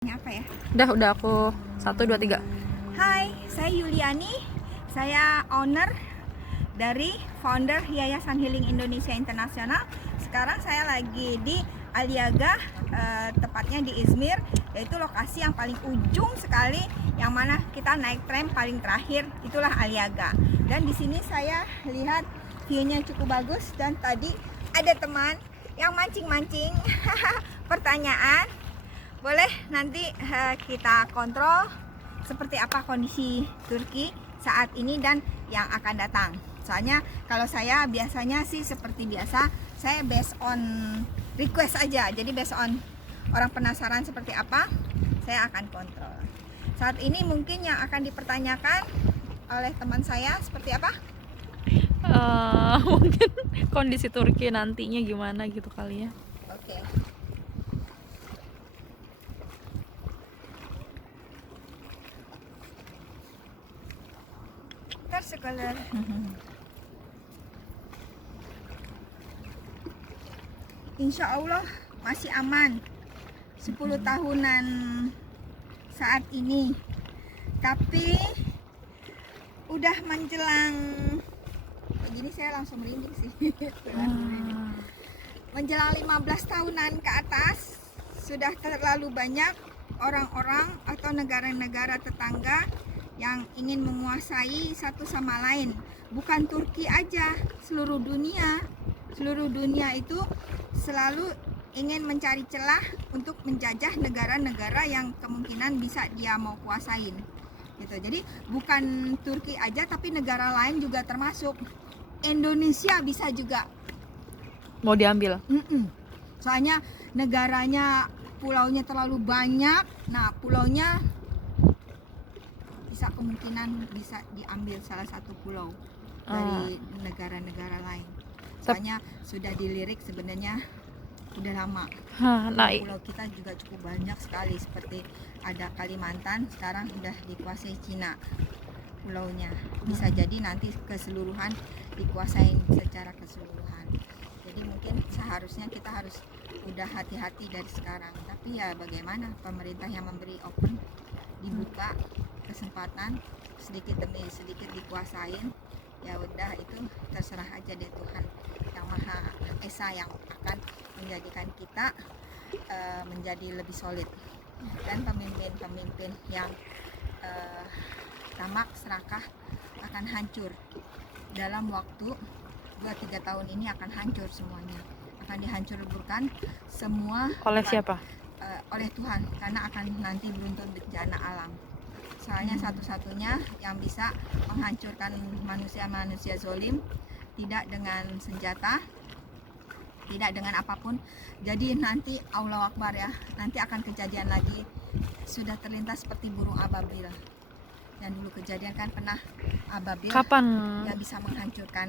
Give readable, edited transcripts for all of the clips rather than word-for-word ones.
Ini apa ya? Udah aku 1, 2, 3. Hai, saya Yuliani. Saya owner dari founder Yayasan Healing Indonesia Internasional. Sekarang saya lagi di Aliaga, tepatnya di Izmir, yaitu lokasi yang paling ujung sekali, yang mana kita naik tram paling terakhir, itulah Aliaga. Dan di sini saya lihat view-nya cukup bagus, dan tadi ada teman yang mancing-mancing pertanyaan. Boleh nanti kita kontrol seperti apa kondisi Turki saat ini dan yang akan datang. Soalnya kalau saya biasanya sih seperti biasa, saya based on request aja. Jadi based on orang penasaran seperti apa, saya akan kontrol. Saat ini mungkin yang akan dipertanyakan oleh teman saya seperti apa? Mungkin kondisi Turki nantinya gimana gitu kali ya. Oke. Tersekolah. Insya Allah masih aman 10 tahunan saat ini, tapi udah menjelang begini saya langsung merinding sih. Menjelang 15 tahunan ke atas, sudah terlalu banyak orang-orang atau negara-negara tetangga yang ingin menguasai satu sama lain. Bukan Turki aja, seluruh dunia. Seluruh dunia itu selalu ingin mencari celah untuk menjajah negara-negara yang kemungkinan bisa dia mau kuasain gitu. Jadi bukan Turki aja, tapi negara lain juga termasuk. Indonesia bisa juga Mau diambil. Soalnya negaranya, pulaunya terlalu banyak. Nah, pulaunya bisa kemungkinan bisa diambil salah satu pulau dari negara-negara lain. Soalnya sudah dilirik sebenarnya udah lama. Pulau kita juga cukup banyak sekali, seperti ada Kalimantan, sekarang sudah dikuasai Cina pulaunya. Bisa jadi nanti keseluruhan dikuasain secara keseluruhan. Jadi mungkin seharusnya kita harus udah hati-hati dari sekarang. Tapi ya bagaimana, pemerintah yang memberi open, dibuka kesempatan sedikit demi sedikit dikuasain, ya udah itu terserah aja deh Tuhan yang Maha Esa yang akan menjadikan kita menjadi lebih solid. Dan pemimpin-pemimpin yang tamak serakah akan hancur dalam waktu 2-3 tahun ini, akan hancur semuanya, akan dihancurkan semua Oleh siapa? Oleh Tuhan, karena akan nanti beruntun bencana alam. Soalnya satu-satunya yang bisa menghancurkan manusia-manusia zolim, tidak dengan senjata, tidak dengan apapun. Jadi nanti Allahu Akbar ya, nanti akan kejadian lagi. Sudah terlintas seperti burung ababil. Yang dulu kejadian kan pernah ababil. Kapan? Yang bisa menghancurkan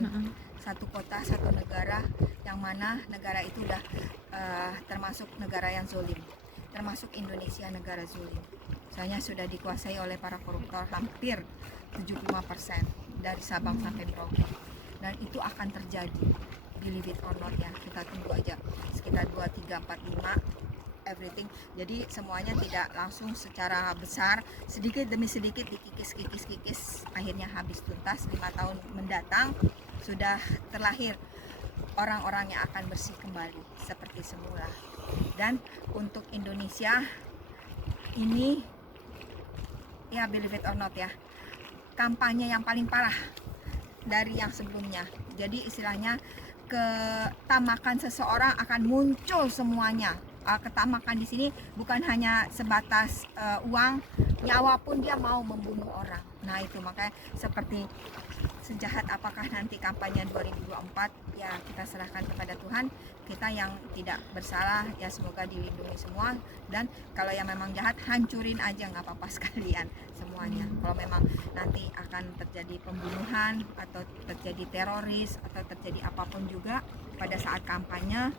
satu kota, satu negara, yang mana negara itu udah termasuk negara yang zolim, termasuk Indonesia negara zolim. Soalnya sudah dikuasai oleh para koruptor hampir 75% dari Sabang sampai Merauke. Dan itu akan terjadi, believe it or not ya, kita tunggu aja sekitar 2, 3, 4, 5 everything. Jadi semuanya tidak langsung secara besar, sedikit demi sedikit dikikis, akhirnya habis tuntas. 5 tahun mendatang sudah terlahir orang-orang yang akan bersih kembali seperti semula. Dan untuk Indonesia ini ya, believe it or not ya, kampanye yang paling parah dari yang sebelumnya. Jadi istilahnya ketamakan seseorang akan muncul semuanya. Ketamakan di sini bukan hanya sebatas uang, nyawa pun dia mau membunuh orang. Nah itu makanya seperti sejahat apakah nanti kampanye 2024, ya kita serahkan kepada Tuhan. Kita yang tidak bersalah ya semoga dilindungi semua, dan kalau yang memang jahat hancurin aja, nggak apa-apa sekalian semuanya. Kalau memang nanti akan terjadi pembunuhan atau terjadi teroris atau terjadi apapun juga pada saat kampanye,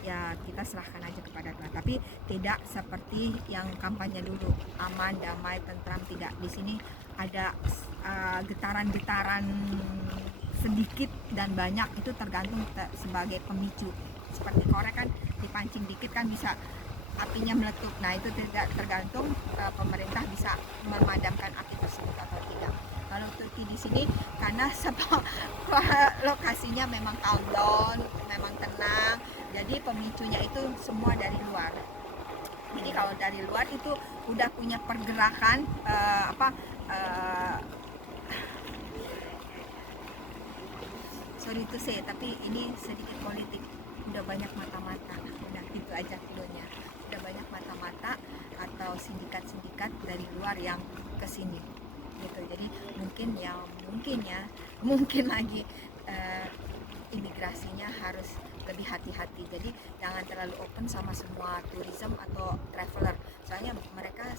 ya kita serahkan aja kepada Tuhan. Tapi tidak seperti yang kampanye dulu, aman, damai, tentram, tidak. Di sini ada getaran-getaran sedikit dan banyak, itu tergantung sebagai pemicu. Seperti korek kan, dipancing dikit kan bisa apinya meletup. Nah itu tidak tergantung pemerintah bisa memadamkan api tersebut atau tidak. Kalau Turki di sini karena lokasinya memang calm down, memang tenang, jadi pemicunya itu semua dari luar. Jadi kalau dari luar itu udah punya pergerakan sorry to say, tapi ini sedikit politik. Udah banyak mata-mata, udah itu aja dulunya. Udah banyak mata-mata atau sindikat-sindikat dari luar yang kesini gitu. Jadi mungkin lagi imigrasinya harus lebih hati-hati. Jadi jangan terlalu open sama semua tourism atau traveler. Soalnya mereka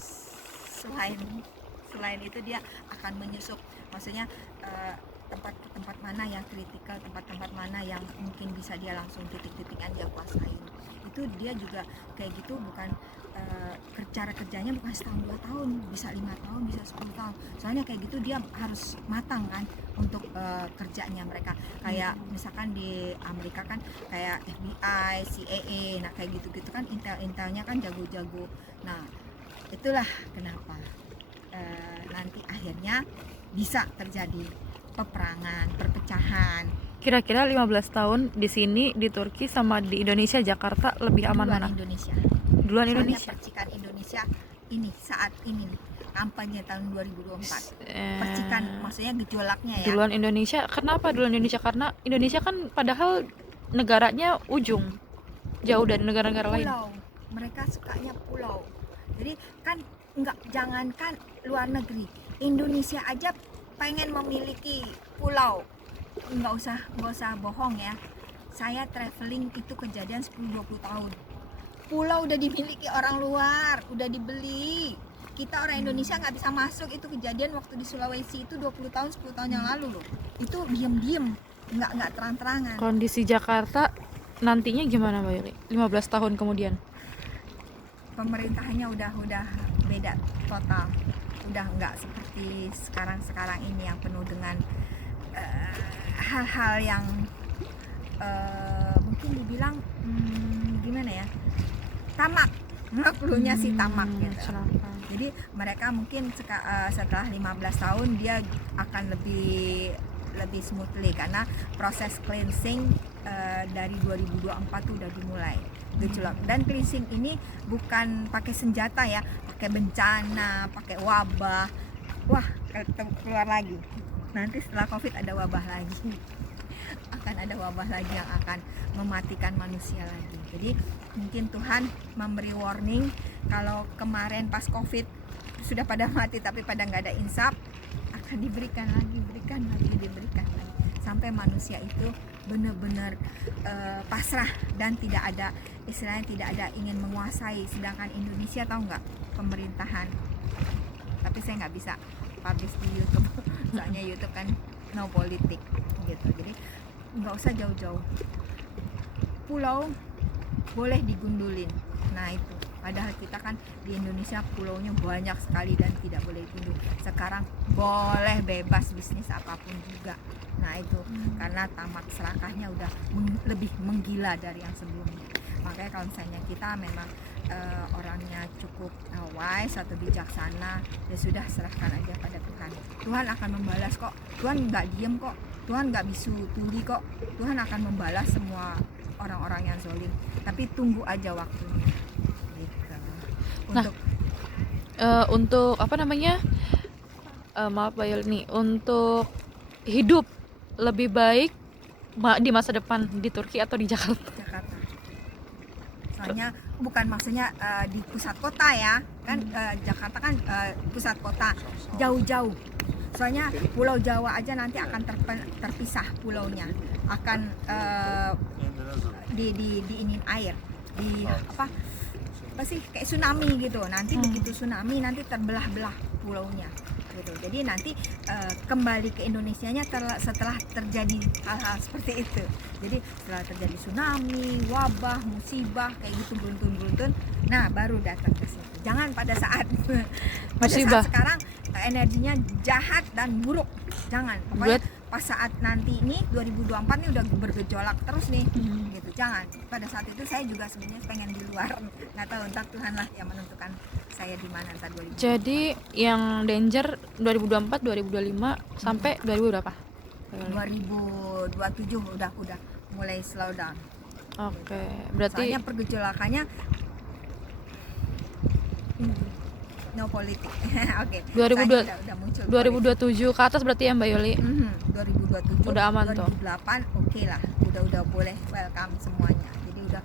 selain itu dia akan menyusup, maksudnya tempat-tempat mana yang kritikal, tempat-tempat mana yang mungkin bisa dia langsung titik-titik yang dia kuasain. Itu dia juga kayak gitu, bukan cara kerjanya bukan setahun 2 tahun, bisa 5 tahun, bisa 10 tahun. Soalnya kayak gitu dia harus matang kan untuk kerjanya mereka. Kayak misalkan di Amerika kan kayak FBI, CIA, nah kayak gitu-gitu kan intelnya kan jago-jago. Nah itulah kenapa nanti akhirnya bisa terjadi peperangan, perpecahan. Kira-kira 15 tahun di sini di Turki sama di Indonesia Jakarta lebih aman mana? Indonesia. Duluan Soalnya Indonesia. percikan Indonesia ini saat ini kampanye tahun 2024. Percikan maksudnya gejolaknya ya. Duluan Indonesia. Kenapa duluan Indonesia? Karena Indonesia kan padahal negaranya ujung, jauh dari negara-negara lain. Pulau. Mereka sukanya pulau. Jadi kan jangankan luar negeri, Indonesia aja pengen memiliki pulau. Nggak usah bohong ya, saya traveling itu kejadian 10-20 tahun, pulau udah dimiliki orang luar, udah dibeli. Kita orang Indonesia nggak bisa masuk. Itu kejadian waktu di Sulawesi itu 20 tahun 10 tahun yang lalu loh. Itu diem nggak terang-terangan. Kondisi Jakarta nantinya gimana Mbak Yuli? 15 tahun kemudian Pemerintahannya udah beda total, udah nggak seperti sekarang ini yang penuh dengan hal-hal yang mungkin dibilang gimana ya, tamak, perlunya sih tamak gitu. Jadi mereka mungkin setelah 15 tahun dia akan lebih smoothly karena proses cleansing dari 2024 tuh udah dimulai gitu loh. Dan cleansing ini bukan pakai senjata ya, pakai bencana, pakai wabah. Wah, keluar lagi. Nanti setelah Covid ada wabah lagi. Akan ada wabah lagi yang akan mematikan manusia lagi. Jadi mungkin Tuhan memberi warning kalau kemarin pas Covid sudah pada mati tapi pada nggak ada insaf, akan diberikan lagi sampai manusia itu benar-benar pasrah dan tidak ada istilahnya, tidak ada ingin menguasai. Sedangkan Indonesia tahu nggak, pemerintahan, tapi saya nggak bisa publish di YouTube soalnya YouTube kan no politik gitu. Jadi nggak usah jauh-jauh, pulau boleh digundulin. Nah itu, padahal kita kan di Indonesia pulaunya banyak sekali dan tidak boleh gundul. Sekarang boleh bebas bisnis apapun juga. Nah itu karena tamak serakahnya udah lebih menggila dari yang sebelumnya. Makanya kalau misalnya kita memang orangnya cukup wise atau bijaksana, ya sudah, serahkan aja pada Tuhan. Tuhan akan membalas kok. Tuhan nggak diem kok. Tuhan nggak bisu tuli kok. Tuhan akan membalas semua orang-orang yang zalim. Tapi tunggu aja waktunya. Gitu. Untuk apa namanya? Maaf Mbak Yuli nih, untuk hidup lebih baik di masa depan di Turki atau di Jakarta? Soalnya bukan maksudnya di pusat kota ya kan, Jakarta kan pusat kota, jauh-jauh. Soalnya Pulau Jawa aja nanti akan terpisah pulaunya, akan diinin air, di apa sih, kayak tsunami gitu. Nanti begitu tsunami nanti terbelah-belah pulaunya gitu. Jadi nanti kembali ke Indonesianya setelah terjadi hal-hal seperti itu. Jadi setelah terjadi tsunami, wabah, musibah kayak gitu, beruntun, nah baru datang ke situ. Jangan pada saat musibah. Saat sekarang energinya jahat dan buruk. Jangan. Pokoknya pas saat nanti ini 2024 nih udah bergejolak terus nih gitu. Jangan, pada saat itu saya juga sebenarnya pengen di luar, nggak tahu, entar Tuhan lah yang menentukan saya di mana entar 2024. Jadi yang danger 2024, 2025 sampai 2000 berapa? 2027 udah mulai slow down. Oke, berarti Soalnya pergejolakannya no politik. Oke. 2002 Udah muncul 2027 ke atas berarti ya Mbak Yoli? 2027 Udah aman tuh. 2028 oke lah, udah boleh welcome semuanya. Jadi udah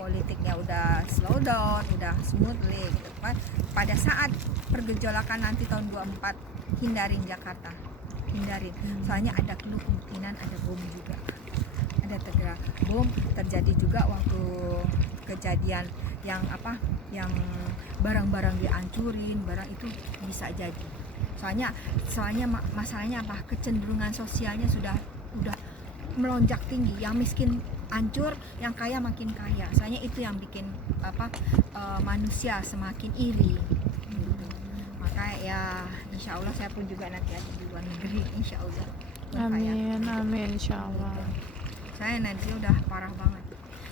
politiknya udah slow down, udah smoothly gitu kan. Pada saat pergejolakan nanti tahun 24, hindarin Jakarta. Hindarin. Soalnya ada kemungkinan ada bom juga. Ada bom terjadi juga waktu kejadian yang barang-barang dihancurin, barang itu bisa jadi. Soalnya masalahnya apa? Kecenderungan sosialnya sudah melonjak tinggi. Yang miskin hancur, yang kaya makin kaya. Soalnya itu yang bikin manusia semakin iri. Gitu. Maka ya insya Allah saya pun juga nanti ada di luar negeri, insya Allah. Amin, insya Allah. Saya nanti udah parah banget.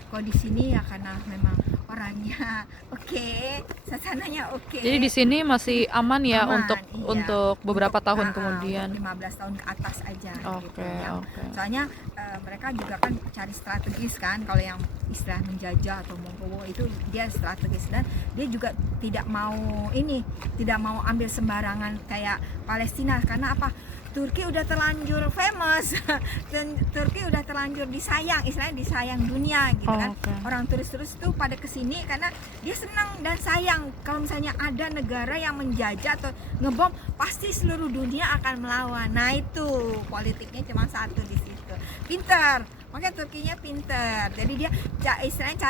Kalau di sini ya karena memang orangnya oke, suasananya oke. Jadi di sini masih aman ya Aman, untuk beberapa tahun kemudian. 15 tahun ke atas aja. Oke, gitu. oke. Soalnya mereka juga kan cari strategis kan, kalau yang istilah menjajah atau mengkowo itu dia strategis, dan dia juga tidak mau ambil sembarangan kayak Palestina. Karena apa? Turki udah terlanjur famous dan Turki udah terlanjur disayang, istilahnya disayang dunia gitu kan. Orang turis-turis tuh pada kesini karena dia senang dan sayang. Kalau misalnya ada negara yang menjajah atau ngebom, pasti seluruh dunia akan melawan. Nah itu politiknya cuma satu di situ. Pinter, makanya Turkinya pinter. Jadi dia istilahnya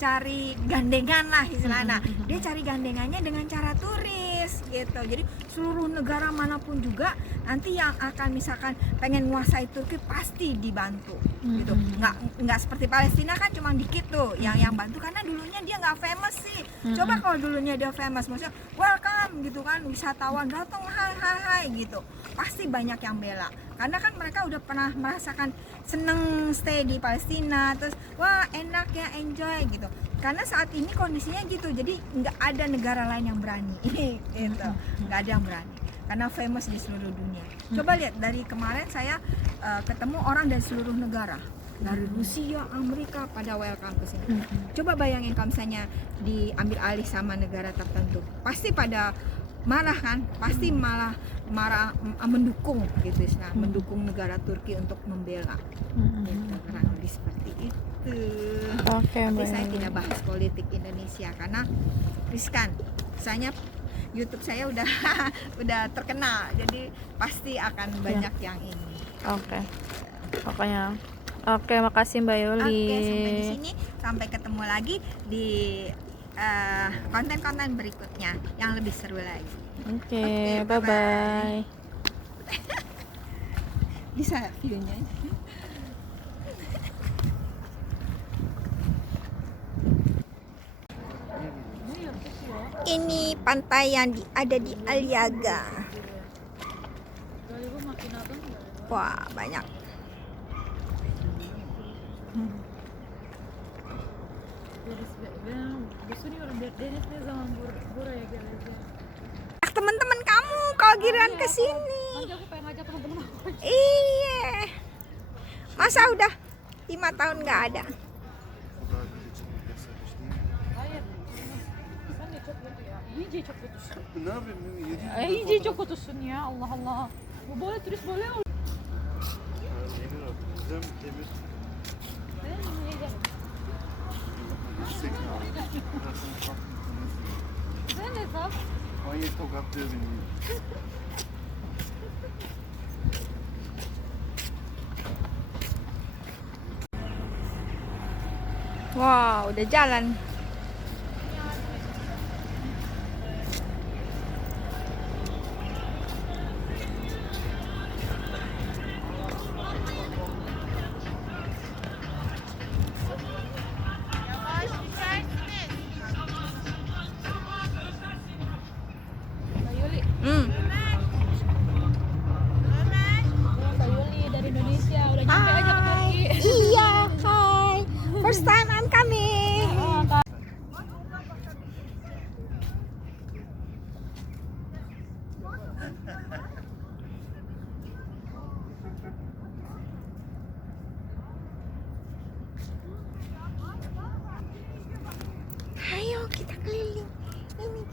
cari gandengan lah istilahnya. Dia cari gandengannya dengan cara turis gitu. Jadi seluruh negara manapun juga nanti yang akan misalkan pengen nguasai Turki pasti dibantu gitu. Nggak seperti Palestina kan cuma dikit tuh yang bantu, karena dulunya dia nggak famous sih. Coba kalau dulunya dia famous, maksudnya welcome gitu kan, wisatawan datang hai gitu, pasti banyak yang bela. Karena kan mereka udah pernah merasakan seneng stay di Palestina, terus wah enak ya, enjoy gitu. Karena saat ini kondisinya gitu, jadi nggak ada negara lain yang berani gitu, nggak ada yang berani karena famous di seluruh dunia. Coba lihat dari kemarin saya ketemu orang dari seluruh negara, dari Rusia, Amerika pada welcome ke sini. Coba bayangin kalau misalnya diambil alih sama negara tertentu, pasti pada marah kan, pasti malah marah, mendukung gitu, mendukung negara Turki untuk membela gitu, kurang lebih seperti itu. Tapi saya tidak bahas politik Indonesia karena riskan. Misalnya YouTube saya udah terkenal, jadi pasti akan banyak yang ini. Pokoknya makasih Mbak Yoli. Sampai di sini, sampai ketemu lagi di konten-konten berikutnya yang lebih seru lagi. Bye-bye. Bisa videonya. Ini pantai yang ada di Aliaga. Wah, banyak. Teman-teman kamu kalau giliran kesini. Iya. Masa udah 5 tahun nggak ada? İyice çok kötüsün ya, Allah Allah. Bu böyle turist böyle olur. Sen ne saf? Hayır, tokatlıyor beni. Wow, udah jalan.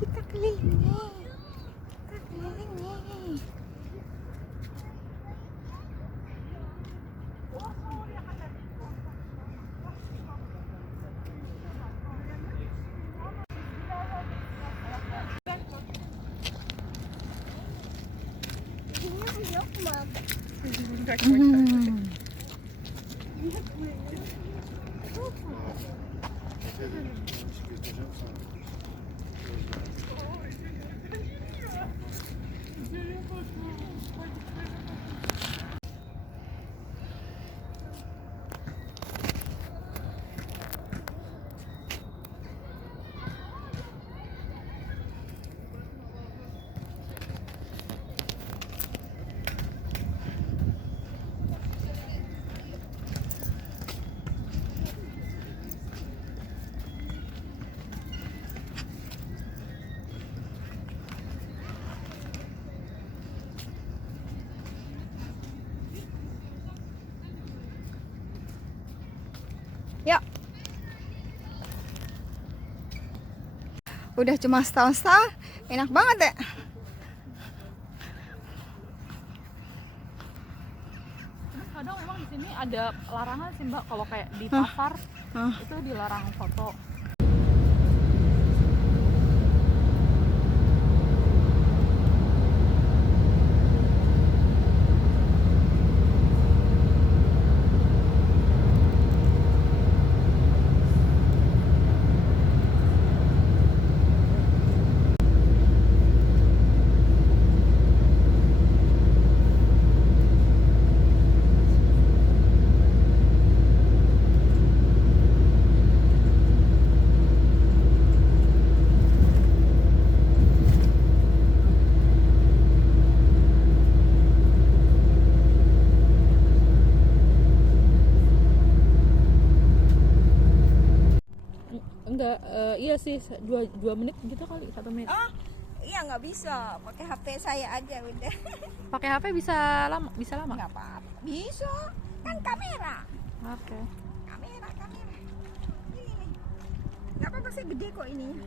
Kita keliling nih. Kita keliling nih. Yuk. Udah cuma setahun-setahun, enak banget ya. Kadang memang di sini ada larangan sih Mbak, kalau kayak di pasar itu dilarang foto. Enggak, iya sih 2 menit gitu kali, 1 menit. Oh, iya nggak bisa. Pakai HP saya aja udah. Pakai HP bisa lama, bisa lama. Nggak apa-apa. Bisa. Kan kamera. Oke. Kamera. Ini. Nggak apa-apa sih, gede kok ini.